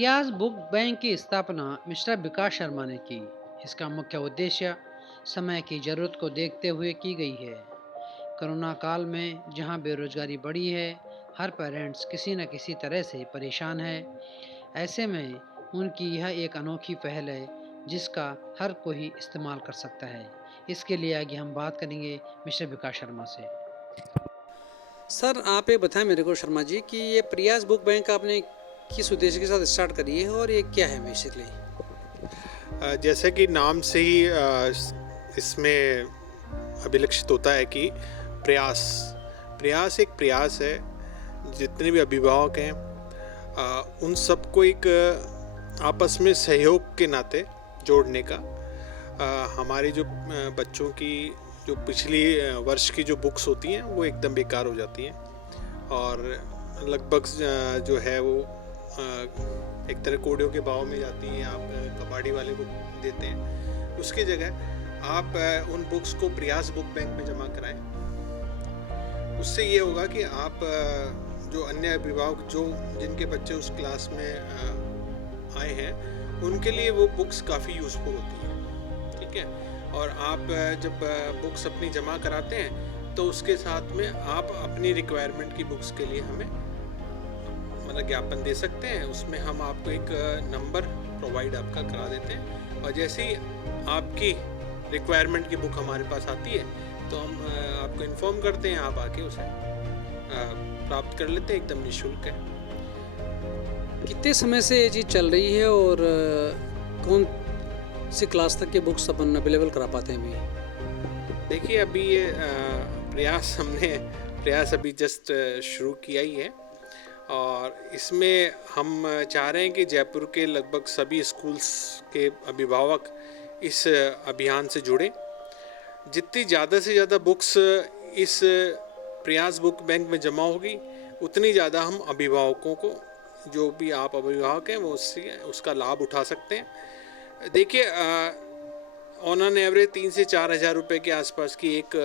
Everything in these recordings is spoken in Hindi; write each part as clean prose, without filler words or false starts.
प्रयास बुक बैंक की स्थापना मिस्टर विकास शर्मा ने की। इसका मुख्य उद्देश्य समय की जरूरत को देखते हुए की गई है। कोरोना काल में जहां बेरोजगारी बढ़ी है, हर पेरेंट्स किसी न किसी तरह से परेशान है। ऐसे में उनकी यह एक अनोखी पहल है जिसका हर कोई इस्तेमाल कर सकता है। इसके लिए आगे हम बात करेंगे मिस्टर विकास शर्मा से। सर, आप ये बताएं मेरे को शर्मा जी कि ये प्रयास बुक बैंक आपने किस उद्देश्य के साथ स्टार्ट करी है और ये क्या है बेसिकली। जैसे कि नाम से ही इसमें अभिलक्षित होता है कि प्रयास प्रयास एक प्रयास है। जितने भी अभिभावक हैं उन सबको एक आपस में सहयोग के नाते जोड़ने का। हमारे जो बच्चों की जो पिछली वर्ष की जो बुक्स होती हैं वो एकदम बेकार हो जाती हैं और लगभग जो है वो एक तरह कोडियों के भाव में जाती हैं। आप कबाड़ी वाले को देते हैं, उसकी जगह आप उन बुक्स को प्रयास बुक बैंक में जमा कराएं। उससे ये होगा कि आप जो अन्य अभिभावक जो जिनके बच्चे उस क्लास में आए हैं उनके लिए वो बुक्स काफ़ी यूज़फुल होती हैं, ठीक है। और आप जब बुक्स अपनी जमा कराते हैं तो उसके साथ में आप अपनी रिक्वायरमेंट की बुक्स के लिए हमें मतलब ज्ञापन दे सकते हैं। उसमें हम आपको एक नंबर प्रोवाइड आपका करा देते हैं और जैसे ही आपकी रिक्वायरमेंट की बुक हमारे पास आती है तो हम आपको इन्फॉर्म करते हैं, आप आके उसे प्राप्त कर लेते हैं, एकदम निःशुल्क है। कितने समय से ये चीज़ चल रही है और कौन सी क्लास तक की बुक्स अपन अवेलेबल करा पाते हैं अभी? देखिए, अभी ये प्रयास अभी जस्ट शुरू किया ही है और इसमें हम चाह रहे हैं कि जयपुर के लगभग सभी स्कूल्स के अभिभावक इस अभियान से जुड़ें। जितनी ज़्यादा से ज़्यादा बुक्स इस प्रयास बुक बैंक में जमा होगी उतनी ज़्यादा हम अभिभावकों को, जो भी आप अभिभावक हैं, वो उसका लाभ उठा सकते हैं। देखिए, ऑन एन एवरेज 3 से 4 हज़ार रुपये के आसपास की एक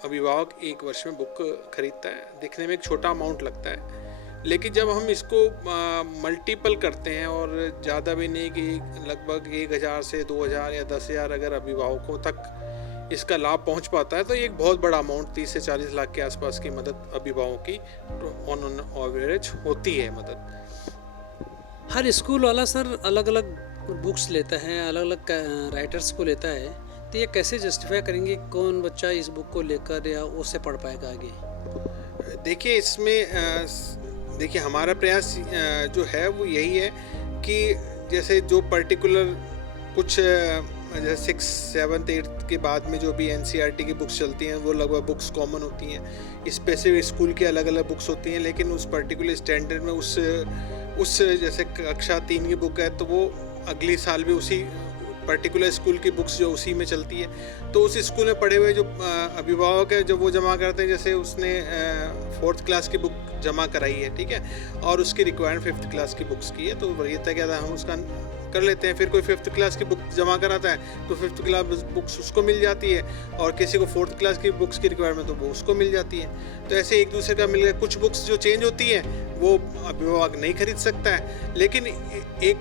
अभिभावक एक वर्ष में बुक खरीदता है। देखने में एक छोटा अमाउंट लगता है, लेकिन जब हम इसको मल्टीपल करते हैं और ज़्यादा भी नहीं कि लगभग 1,000 से 2,000 या 10,000 अगर अभिभावकों तक इसका लाभ पहुंच पाता है तो ये एक बहुत बड़ा अमाउंट 30 से 40 लाख के आसपास की मदद अभिभावकों की ऑन एवरेज होती है मदद। हर स्कूल वाला सर अलग अलग बुक्स लेता है, अलग अलग राइटर्स को लेता है, तो ये कैसे जस्टिफाई करेंगे कौन बच्चा इस बुक को लेकर या उससे पढ़ पाएगा आगे? देखिए, इसमें देखिए हमारा प्रयास जो है वो यही है कि जैसे जो पर्टिकुलर कुछ जैसे 6, 7, 8 के बाद में जो भी NCERT की बुक्स चलती हैं वो लगभग बुक्स कॉमन होती हैं। स्पेसिफिक स्कूल की अलग अलग बुक्स होती हैं, लेकिन उस पर्टिकुलर स्टैंडर्ड में उस जैसे कक्षा 3 की बुक है तो वो अगले साल भी उसी पर्टिकुलर स्कूल की बुक्स जो उसी में चलती है। तो उस स्कूल में पढ़े हुए जो अभिभावक है जब वो जमा करते हैं, जैसे उसने 4th क्लास की बुक जमा कराई है, ठीक है, और उसकी रिक्वायरमेंट 5th क्लास की बुक्स की है, तो वरीयता क्या था हम उसका कर लेते हैं। फिर कोई 5th क्लास की बुक जमा कराता है तो 5th क्लास बुक्स उसको मिल जाती है और किसी को 4th क्लास की बुक्स की रिक्वायरमेंट तो वो उसको मिल जाती है। तो ऐसे एक दूसरे का मिल गया। कुछ बुक्स जो चेंज होती हैं वो अभिभावक नहीं खरीद सकता है, लेकिन एक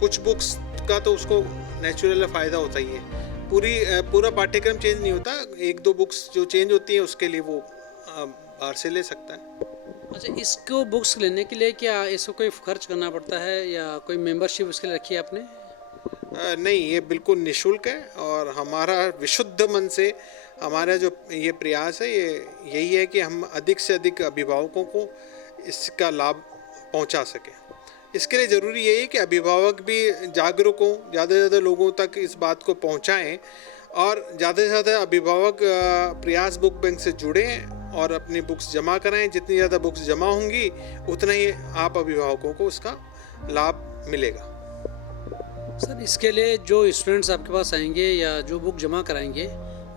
कुछ बुक्स का तो उसको नेचुरल फ़ायदा होता ही है। पूरा पाठ्यक्रम चेंज नहीं होता, 1-2 बुक्स जो चेंज होती हैं उसके लिए वो बाहर से ले सकता है। अच्छा, इसको बुक्स लेने के लिए क्या इसको कोई खर्च करना पड़ता है या कोई मेंबरशिप उसके लिए रखी है आपने? नहीं, ये बिल्कुल निःशुल्क है और हमारा विशुद्ध मन से हमारा जो ये प्रयास है ये यही है कि हम अधिक से अधिक अभिभावकों को इसका लाभ पहुंचा सकें। इसके लिए ज़रूरी यही है कि अभिभावक भी जागरूक हों, ज़्यादा से ज़्यादा लोगों तक इस बात को पहुंचाएं और ज़्यादा से ज़्यादा अभिभावक प्रयास बुक बैंक से जुड़ें और अपनी बुक्स जमा कराएं। जितनी ज़्यादा बुक्स जमा होंगी उतना ही आप अभिभावकों को उसका लाभ मिलेगा। सर, इसके लिए जो स्टूडेंट्स आपके पास आएंगे या जो बुक जमा कराएंगे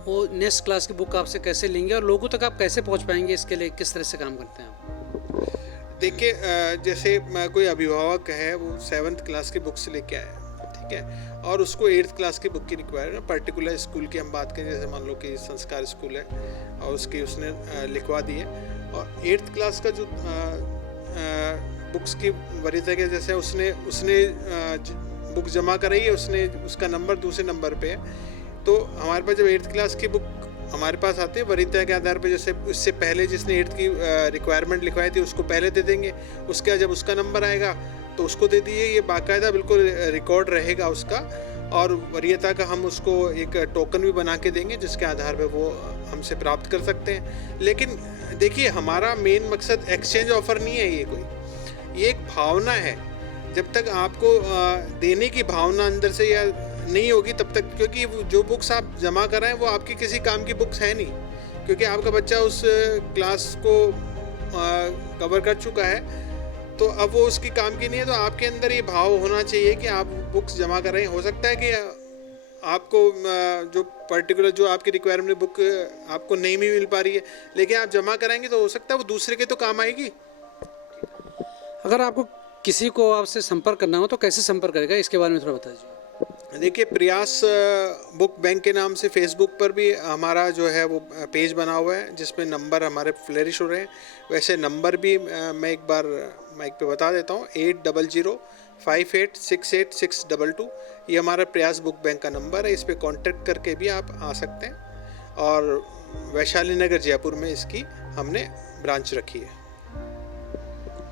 वो नेक्स्ट क्लास की बुक आपसे कैसे लेंगे और लोगों तक आप कैसे पहुंच पाएंगे, इसके लिए किस तरह से काम करते हैं आप? देखिए, जैसे कोई अभिभावक है वो 7th क्लास की बुक्स लेके आया, ठीक है, और उसको 8th क्लास की बुक की रिक्वायरमेंट पर्टिकुलर स्कूल की हम बात करें, जैसे मान लो कि संस्कार स्कूल है और उसकी उसने लिखवा दी है और 8th क्लास का जो बुक्स की वरीयता के जैसे उसने बुक जमा कराई है, उसने उसका नंबर दूसरे नंबर पे है, तो हमारे पास जब 8th क्लास की बुक हमारे पास आती है वरीयता के आधार पे, जैसे उससे पहले जिसने 8th की रिक्वायरमेंट लिखवाई थी उसको पहले दे देंगे, उसके बाद जब उसका नंबर आएगा तो उसको दे दिए। ये बाकायदा बिल्कुल रिकॉर्ड रहेगा उसका, और वरीयता का हम उसको एक टोकन भी बना के देंगे जिसके आधार पे वो हमसे प्राप्त कर सकते हैं। लेकिन देखिए, हमारा मेन मकसद एक्सचेंज ऑफर नहीं है, ये कोई, ये एक भावना है। जब तक आपको देने की भावना अंदर से या नहीं होगी तब तक, क्योंकि जो बुक्स आप जमा कराएं वो आपकी किसी काम की बुक्स है नहीं, क्योंकि आपका बच्चा उस क्लास को कवर कर चुका है, तो अब वो उसकी काम की नहीं है। तो आपके अंदर ये भाव होना चाहिए कि आप बुक्स जमा कर रहे हैं। हो सकता है कि आपको जो पर्टिकुलर जो आपकी रिक्वायरमेंट बुक आपको नहीं भी मिल पा रही है, लेकिन आप जमा कराएंगे तो हो सकता है वो दूसरे के तो काम आएगी। अगर आपको किसी को आपसे संपर्क करना हो तो कैसे संपर्क करेगा, इसके बारे में थोड़ा बता दीजिए। देखिए, प्रयास बुक बैंक के नाम से फेसबुक पर भी हमारा जो है वो पेज बना हुआ है जिसमें नंबर हमारे फ्लरिश हो रहे हैं। वैसे नंबर भी मैं एक बार माइक पे बता देता हूँ, 8005868622। ये हमारा प्रयास बुक बैंक का नंबर है, इस पर कॉन्टेक्ट करके भी आप आ सकते हैं। और वैशाली नगर जयपुर में इसकी हमने ब्रांच रखी है।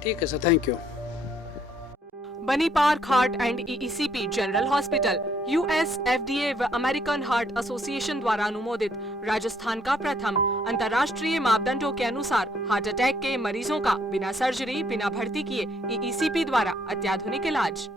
ठीक है सर, थैंक यू। बनी park heart and EECP general hospital US FDA व अमेरिकन हार्ट एसोसिएशन द्वारा अनुमोदित राजस्थान का प्रथम अंतर्राष्ट्रीय मापदंडों के अनुसार हार्ट अटैक के मरीजों का बिना सर्जरी बिना भर्ती किए EECP द्वारा अत्याधुनिक इलाज।